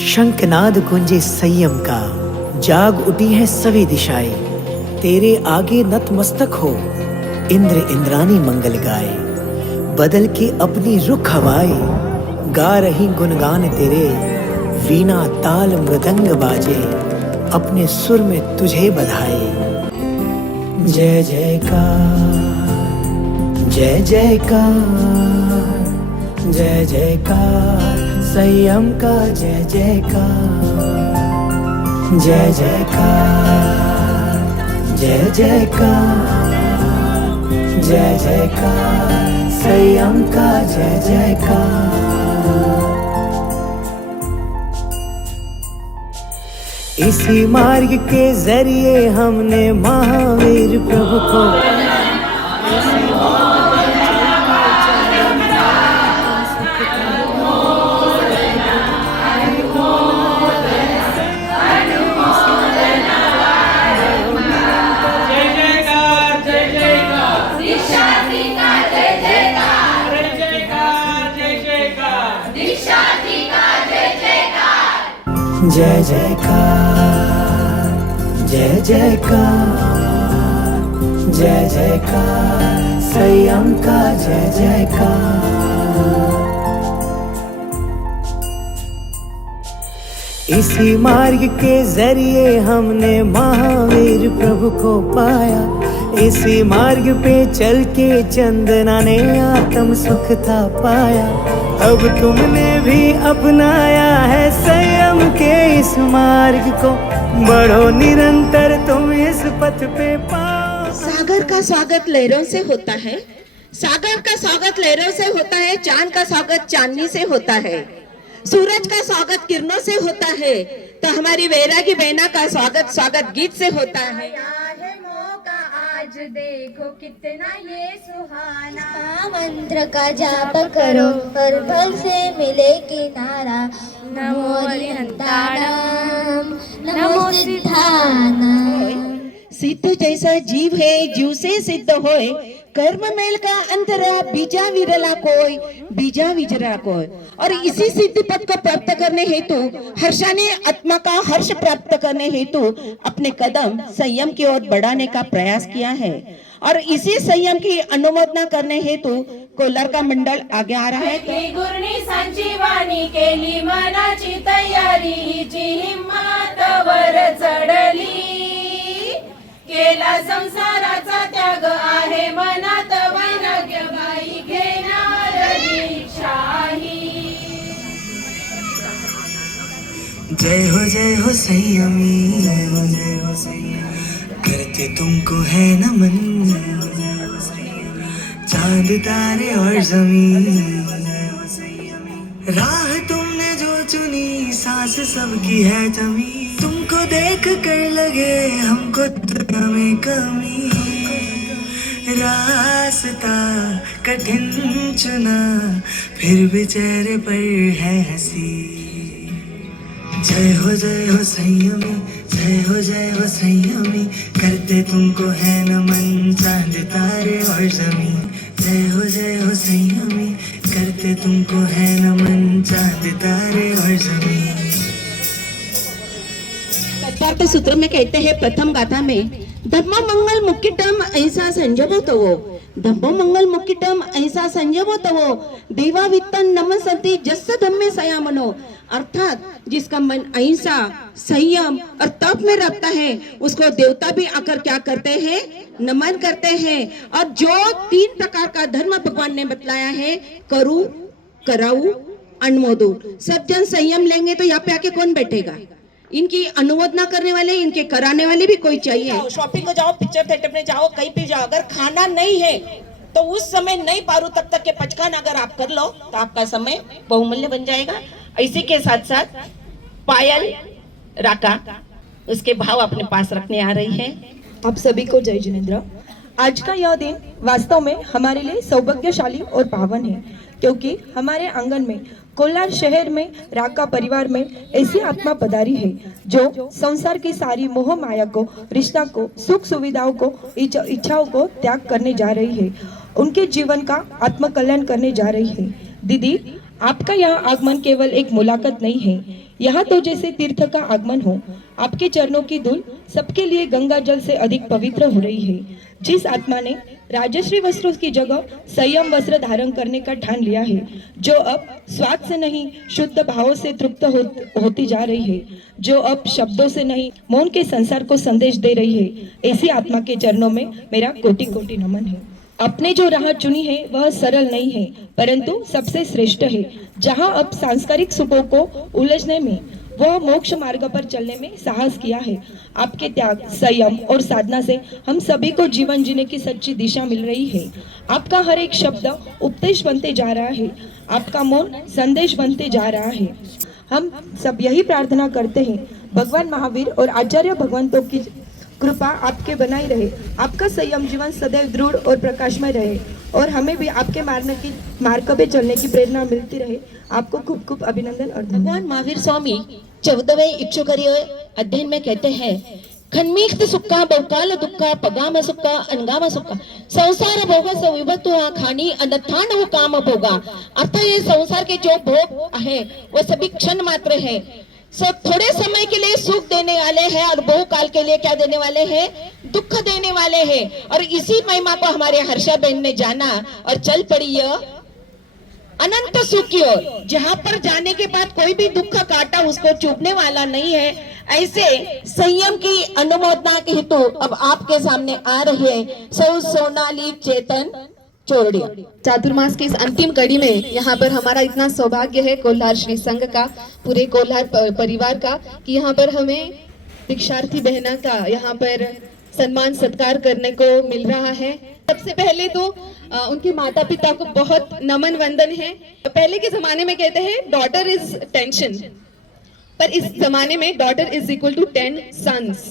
शंखनाद गूंजे संयम का, जाग उठी है सभी दिशाएं। तेरे आगे नतमस्तक हो, इंद्र इंद्रानी मंगल गाए। बदल के अपनी रुख हवाएं, गा रही गुणगान तेरे। वीणा ताल मृदंग बाजे, अपने सुर में तुझे बधाए। जय जयकार, जय जयकार, जय जयकार संयम का, जय जयकार, जय जयकार, जय जयकार, जय जयकार संयम का, जय जयकार। इसी मार्ग के जरिए हमने महावीर प्रभु को जय जयकार, जय जयकार, जय जयकार संयम का, जय जयकार। इसी मार्ग के जरिए हमने महावीर प्रभु को पाया। इसी मार्ग पे चल के चंदना ने आत्म सुख था पाया। अब तुमने भी अपनाया है संयम के इस मार्ग को, बढ़ो निरंतर तुम इस पथ पे पाओ। सागर का स्वागत लहरों से होता है, सागर का स्वागत लहरों से होता है, चांद का स्वागत चांदनी से होता है, सूरज का स्वागत किरणों से होता है, तो हमारी वैरागी बहना का स्वागत गीत से होता है। आज देखो कितना ये सुहाना, मंत्र का जाप करो हर पल से मिले किनारा। नमो अरिहंताणम, नमो सिद्धानाम। सिद्ध जैसा जीव है, जीव से सिद्ध होए। कर्म मेल का अंतरा, बीजा विरला कोई, बीजा विजरा कोई। और इसी सिद्ध पद को प्राप्त करने हेतु हर्षा ने आत्मा का हर्ष प्राप्त करने हेतु अपने कदम संयम की ओर बढ़ाने का प्रयास किया है। और इसी संयम की अनुमोदना करने हेतु कोलार का मंडल आगे आ रहा है। गुरणी संजीवानी केली मनाची तयारी, हिची हिम्मत वर चढली, केला संसाराचा त्याग आहे मनात, वैराग्य बाई घेणार दीक्षाही। जय हो संयमी, जय हो संयमी, करते तुमको है नमन। चांद तारे और जमीन, राह तुमने जो चुनी, सांस सबकी है जमी। तुमको देख कर लगे हमको दुनिया में कमी, रास्ता कठिन चुना, फिर भी चेहरे पर है हंसी। जय हो संयमी, जय हो संयमी, करते तुमको है नमन, चांद तारे और जमीन। जय हो संयमी, करते तुमको है नमन, चांद तारे और जमीन। तत्वार्थ सूत्र में कहते हैं प्रथम गाथा में, धम्मो मंगल मुक्किटम ऐसा संजबोतवो, धम्मो मंगल मुक्किटम ऐसा संजबोतवो, देवा वित्तन नमस्ते जस्स धम्मे संयमनो। अर्थात जिसका मन अहिंसा, संयम और तप में रखता है, उसको देवता भी आकर क्या करते हैं, नमन करते हैं। और जो 3 प्रकार का धर्म भगवान ने बतलाया है, करू, कराऊ, अनुमोदो। सब जन संयम लेंगे तो यहाँ पे आके कौन बैठेगा? इनकी अनुमोदना करने वाले, इनके कराने वाले भी कोई चाहिए। शॉपिंग में जाओ, पिक्चर थिएटर में जाओ, कहीं भी जाओ, अगर खाना नहीं है तो उस समय नहीं पारू तब तक के पचकान अगर आप कर लो तो आपका समय बहुमूल्य बन जाएगा। इसी के साथ साथ पायल राका उसके भाव अपने पास रखने आ रही है। आप सभी को जय जिनेंद्र। आज का यह दिन वास्तव में हमारे लिए सौभाग्यशाली और पावन है, क्योंकि हमारे आंगन में कोलार शहर में राका परिवार में ऐसी आत्मा पधारी है जो संसार की सारी मोह माया को, रिश्ता को, सुख सुविधाओं को, इच्छाओं को त्याग करने जा रही है। उनके जीवन का आत्मकल्याण करने जा रही है। दीदी, आपका यहाँ आगमन केवल एक मुलाकात नहीं है, यहाँ तो जैसे तीर्थ का आगमन हो। आपके चरणों की धूल सबके लिए गंगा जल से अधिक पवित्र हो रही है। जिस आत्मा ने राजश्री वस्त्रों की जगह संयम वस्त्र धारण करने का ठान लिया है, जो अब स्वाद से नहीं शुद्ध भावों से तृप्त होती जा रही है, जो अब शब्दों से नहीं मौन के संसार को संदेश दे रही है, ऐसी आत्मा के चरणों में मेरा कोटि कोटि नमन है। आपने जो राह चुनी है वह सरल नहीं है, परंतु सबसे श्रेष्ठ है। जहां अब सांस्कारिक सुखों को उलझने में वह मोक्ष मार्ग पर चलने में साहस किया है। आपके त्याग, संयम और साधना से हम सभी को जीवन जीने की सच्ची दिशा मिल रही है। आपका हर एक शब्द उपदेश बनते जा रहा है, आपका मौन संदेश बनते जा रहा है। हम सब यही प्रार्थना करते हैं, भगवान महावीर और आचार्य भगवंतों की कृपा आपके बनाई रहे, आपका संयम जीवन सदैव दृढ़ और प्रकाशमय रहे और हमें भी आपके मार्ग पे चलने की प्रेरणा मिलती रहे। आपको खूब खूब अभिनंदन और धन्यवाद। भगवान महावीर स्वामी 14वें इच्छुकार्य अध्ययन में कहते हैं, खन्मीक्त सुखा बहुकाल दुखा पगाम सुखा अनगाम सुखा संसार भोग विभक्त खानी अनथान वो काम भोगा। अर्थात ये संसार के जो भोग है वो सभी क्षण मात्र है, सब थोड़े समय के लिए सुख देने वाले हैं और बहुकाल के लिए क्या देने वाले हैं, दुख देने वाले हैं। और इसी महिमा को हमारे हर्षा बहन ने जाना और चल पड़ी यह अनंत सुख की ओर, जहां पर जाने के बाद कोई भी दुख का कांटा उसको चुभने वाला नहीं है। ऐसे संयम की अनुमोदना के हेतु अब आपके सामने आ रही है सौ सोनाली चेतन चोरडिया। चातुर्मास की इस अंतिम कड़ी में यहाँ पर हमारा इतना सौभाग्य है कोल्हार श्री संघ का, पूरे कोल्हार परिवार का, कि यहाँ पर हमें दीक्षार्थी बहना का यहाँ पर सम्मान सत्कार करने को मिल रहा है। सबसे पहले तो उनके माता पिता को बहुत नमन वंदन है। पहले के जमाने में कहते हैं डॉटर इज टेंशन, पर इस जमाने में daughter is equal to 10 sons.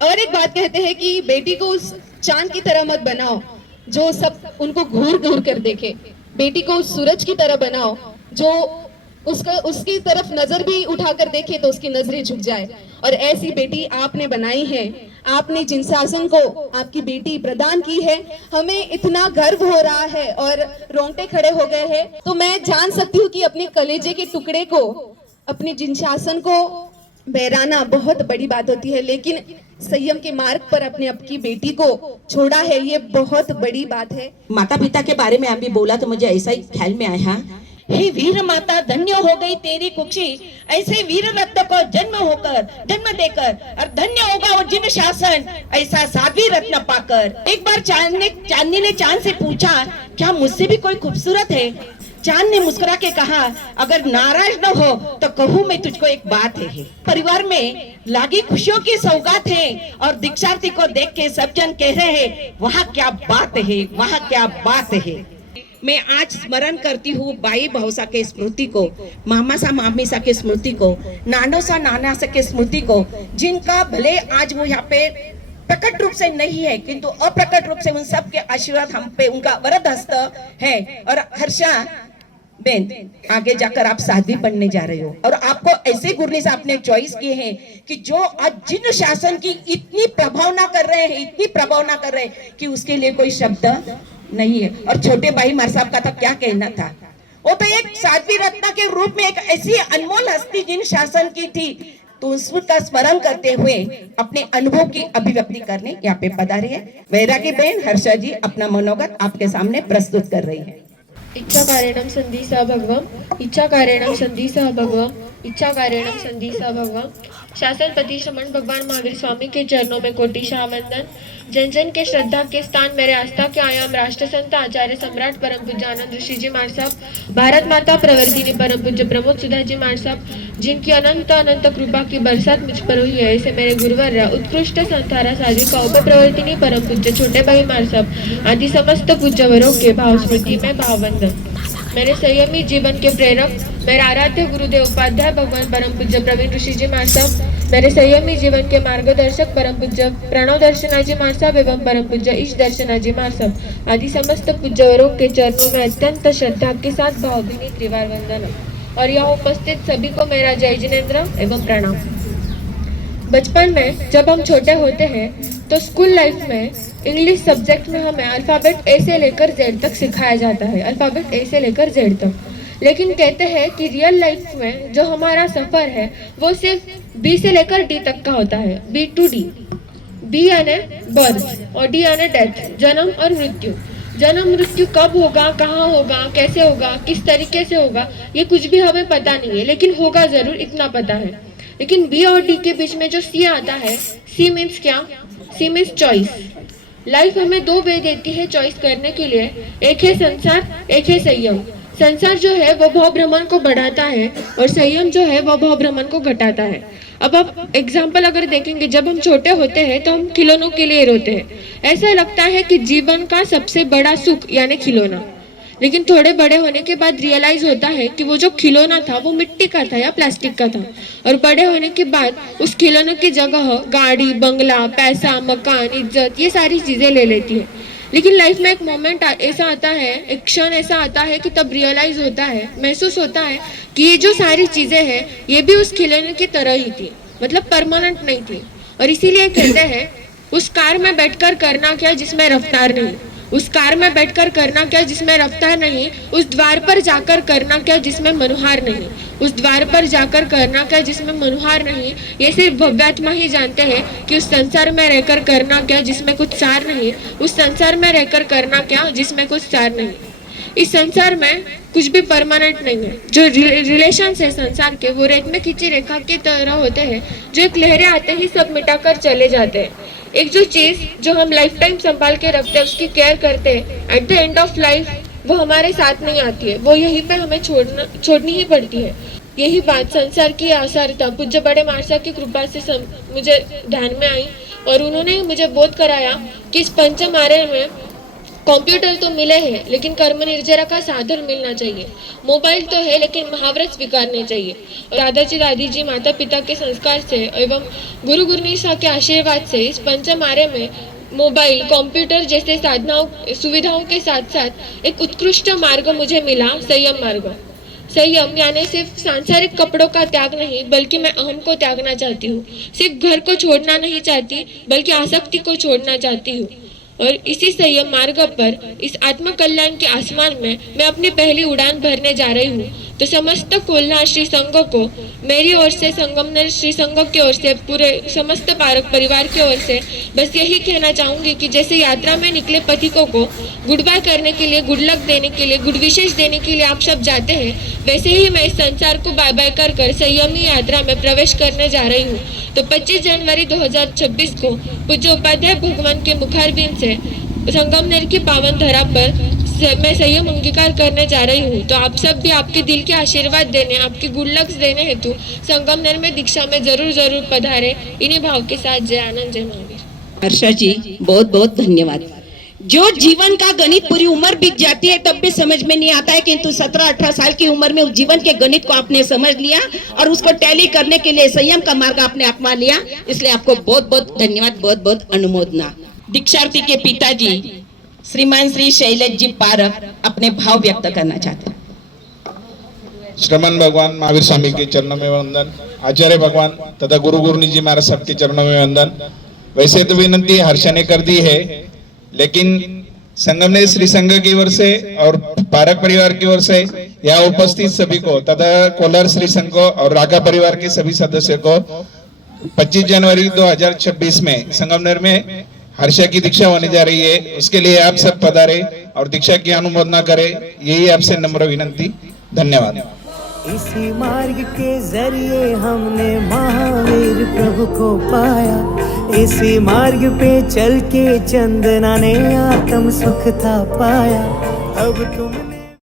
और एक बात कहते हैं कि बेटी को उस चांद की तरह मत बनाओ जो सब उनको घूर घूर कर देखे, बेटी को उस सूरज की तरह बनाओ जो उसकी तरफ नजर भी उठाकर देखे तो उसकी नजरें झुक जाए। और ऐसी बेटी आपने बनाई है, आपने जिन शासन को आपकी बेटी प्रदान की है, हमें इतना गर्व हो रहा है और रोंगटे खड़े हो गए हैं। तो मैं जान सकती हूँ कि अपने कलेजे के टुकड़े को, अपने जिन शासन को बहराना बहुत बड़ी बात होती है, लेकिन संयम के मार्ग पर अपने आपकी बेटी को छोड़ा है, ये बहुत बड़ी बात है। माता पिता के बारे में अभी बोला तो मुझे ऐसा ही ख्याल में आया, हे वीर माता धन्य हो गई तेरी कुक्षी, ऐसे वीर रत्न को जन्म देकर, और धन्य होगा वो जिन शासन ऐसा साध्वी रत्न पाकर। एक बार चांदनी ने चांद से पूछा, क्या मुझसे भी कोई खूबसूरत है? चांद ने मुस्कुरा के कहा, अगर नाराज न हो तो कहूँ मैं तुझको एक बात है। परिवार में लागी खुशियों की सौगात है और दीक्षार्थी को देख के सब जन कह रहे हैं, वहाँ क्या बात है, वहाँ क्या बात है। मैं आज स्मरण करती हूँ बाई भौसा के स्मृति को, मामा सा मामी सा के स्मृति को, नानो सा नाना सा के स्मृति को, जिनका भले आज वो यहाँ पे प्रकट रूप से नहीं है किंतु अप्रकट रूप से उन सब के आशीर्वाद हम पे उनका वरद हस्त है। और हर्षा बेन, आगे जाकर आप साध्वी बनने जा रहे हो और आपको ऐसे गुरनी से आपने चॉइस किए हैं कि जो आज जिन शासन की इतनी प्रभावना कर रहे हैं, इतनी प्रभावना कर रहे हैं कि उसके लिए कोई शब्द नहीं है। और छोटे भाई मार साहब का तो क्या कहना था, वो तो एक साध्वी रत्ना के रूप में एक ऐसी अनमोल हस्ती जिन शासन की थी, तो उसका स्मरण करते हुए अपने अनुभव की अभिव्यक्ति करने यहाँ पे पधारी है। वैरागी बहन हर्षा जी अपना मनोगत आपके सामने प्रस्तुत कर रही है। इच्छा कारणम संधि स भगवम, इच्छा कारणम संधि स भगवम, इच्छा कारणम संधि स भगवम। शासनपति श्रमण भगवान महावीर स्वामी के चरणों में कोटिशाह वंदन। जन जन के श्रद्धा के स्थान मेरे आस्था के आयाम राष्ट्र संत आचार्य सम्राट परम पूज्य आनंद ऋषि जी महाराज साहब, भारत माता प्रवर्तिनी परम पूज्य प्रमोद सुधा जी महाराज साहब, जिनकी अनंत अनंत कृपा की बरसात मुझ पर हुई है, ऐसे मेरे गुरुवर उत्कृष्ट संतारा साधिका उप प्रवर्तिनी परम पूज्य छोटे भाई महाराज साहब आदि समस्त पूज्यवरों के भाव स्मृति में भाववंदन। मेरे संयमी जीवन के प्रेरक मेरे आराध्य गुरुदेव उपाध्याय भगवान परम पूज्य प्रवीण ऋषि जी महाराज साहब, मेरे संयमी जीवन के मार्गदर्शक परम पूज्य प्रणव दर्शना जी महाराज साहब एवं परम पूज्य ईश दर्शना जी महाराज साहब आदि समस्त पूज्यवरों के चरणों में अत्यंत श्रद्धा के साथ भावभीनी त्रिवार वंदन। और यहाँ उपस्थित सभी को मेरा जय जिनेन्द्र एवं प्रणाम। बचपन में जब हम छोटे होते हैं तो स्कूल लाइफ में इंग्लिश सब्जेक्ट में हमें अल्फ़ाबेट ए से लेकर जेड तक सिखाया जाता है, अल्फ़ाबेट ए से लेकर जेड तक। लेकिन कहते हैं कि रियल लाइफ में जो हमारा सफ़र है वो सिर्फ बी से लेकर डी तक का होता है, बी टू डी। बी यानी बर्थ और डी यानी डेथ, जन्म और मृत्यु। जन्म मृत्यु कब होगा, कहाँ होगा, कैसे होगा, किस तरीके से होगा, ये कुछ भी हमें पता नहीं है, लेकिन होगा ज़रूर, इतना पता है। लेकिन बी और डी के बीच में जो सी आता है, सी मीन्स क्या? C means choice. लाइफ हमें दो वे देती है चॉइस करने के लिए, एक है संसार, एक है संयम। संसार जो है वो भाव भ्रमण को बढ़ाता है और संयम जो है वो भाव भ्रमण को घटाता है। अब आप एग्जाम्पल अगर देखेंगे, जब हम छोटे होते हैं तो हम खिलौनों के लिए रोते हैं। ऐसा लगता है कि जीवन का सबसे बड़ा सुख यानी खिलौना। लेकिन थोड़े बड़े होने के बाद रियलाइज होता है कि वो जो खिलौना था वो मिट्टी का था या प्लास्टिक का था, और बड़े होने के बाद उस खिलौने की जगह गाड़ी, बंगला, पैसा, मकान, इज्जत, ये सारी चीज़ें ले लेती है। लेकिन लाइफ में एक मोमेंट ऐसा आता है, एक क्षण ऐसा आता है कि तब रियलाइज होता है, महसूस होता है कि ये जो सारी चीज़ें हैं ये भी उस खिलौने की तरह ही थी, मतलब परमानेंट नहीं थी। और इसीलिए कहते हैं उस कार में बैठकर करना क्या जिसमें रफ्तार नहीं, उस कार में बैठकर करना क्या जिसमें रफ्तार नहीं, उस द्वार पर जाकर करना क्या जिसमें मनुहार नहीं, उस द्वार पर जाकर करना क्या जिसमें मनुहार नहीं। ये सिर्फ भव्यात्मा ही जानते हैं कि उस संसार में रहकर करना क्या जिसमें कुछ सार नहीं, उस संसार में रहकर करना क्या जिसमें कुछ सार नहीं। इस संसार में कुछ भी परमानेंट नहीं है। जो रिलेशंस है संसार के वो रेत में खींची रेखा की तरह होते हैं, जो एक लहरें आते ही सब मिटाकर चले जाते हैं। एक जो चीज़ जो हम लाइफ टाइम संभाल के रखते हैं, उसकी केयर करते हैं, at the end of life वो हमारे साथ नहीं आती है, वो यहीं पे हमें छोड़नी ही पड़ती है। यही बात संसार की आसारता पूज्य बड़े मार्सा की कृपा से मुझे ध्यान में आई, और उन्होंने मुझे बोध कराया कि इस पंचम आर्य में कंप्यूटर तो मिले हैं लेकिन कर्म निर्जरा का साधन मिलना चाहिए। मोबाइल तो है लेकिन महाव्रत स्वीकारने चाहिए। और दादाजी, दादी जी, माता पिता के संस्कार से एवं गुरु गुरुनीसा के आशीर्वाद से इस पंचम आर्य में मोबाइल, कंप्यूटर जैसे सुविधाओं के साथ साथ एक उत्कृष्ट मार्ग मुझे मिला, संयम मार्ग। संयम यानी सिर्फ सांसारिक कपड़ों का त्याग नहीं, बल्कि मैं अहम को त्यागना चाहती हूँ। सिर्फ घर को छोड़ना नहीं चाहती, बल्कि आसक्ति को छोड़ना चाहती हूँ। और इसी संयम मार्ग पर इस आत्म कल्याण के आसमान में मैं अपनी पहली उड़ान भरने जा रही हूँ। तो समस्त कोल्हार श्री संघ को मेरी ओर से, संगमनेर श्री संघ की ओर से, पूरे समस्त पारक परिवार की ओर से बस यही कहना चाहूँगी कि जैसे यात्रा में निकले पथिकों को गुड बाय करने के लिए, गुड लक देने के लिए, गुड विशेष देने के लिए आप सब जाते हैं, वैसे ही मैं इस संसार को बाय बाय कर संयमी यात्रा में प्रवेश करने जा रही हूँ। तो 25 जनवरी 2026 को पूज्य उपाध्याय भगवान के मुखारबिंद से संगमनेर की पावन धरा पर मैं संयम अंगीकार करने जा रही हूँ। तो आप सब भी आपके दिल के आशीर्वाद देने, आपकी गुड लक्स देने हेतु संगमनेर में दीक्षा में जरूर पधारे। इन्हीं भाव के साथ जय आनंद, जय महावीर। हर्षा जी बहुत बहुत धन्यवाद। जो जीवन का गणित पूरी उम्र बीत जाती है तब भी समझ में नहीं आता है, किंतु 17-18 साल की उम्र में उस जीवन के गणित को आपने समझ लिया और उसको टैली करने के लिए संयम का मार्ग आपने अपना लिया, इसलिए आपको बहुत बहुत धन्यवाद, बहुत बहुत अनुमोदना। दीक्षार्थी के पिताजी श्रीमान श्री शैलेश जी पारक अपने भाव व्यक्त करना चाहते हैं। श्रमण भगवान महावीर स्वामी के चरणों में वंदन, आचार्य भगवान तथा गुरु गुरुनी जी महाराज सबके चरणों में वंदन। वैसे तो विनती हर्षा ने कर दी है, लेकिन संगमनेर श्री संघ की ओर से और पारक परिवार की ओर से यहाँ उपस्थित सभी को तथा कोलार श्री संघ को और राका परिवार के सभी सदस्यों को 25 जनवरी 2026 में संगमनेर में हर्षा की दीक्षा होने जा रही है, उसके लिए आप सब पधारे और दीक्षा की अनुमोदना करें, यही आपसे नम्र विनंती। धन्यवाद। इसी मार्ग के जरिए हमने महावीर प्रभु को पाया, इसी मार्ग पे चल के चंदना ने आत्म सुख था पाया। अब तुमने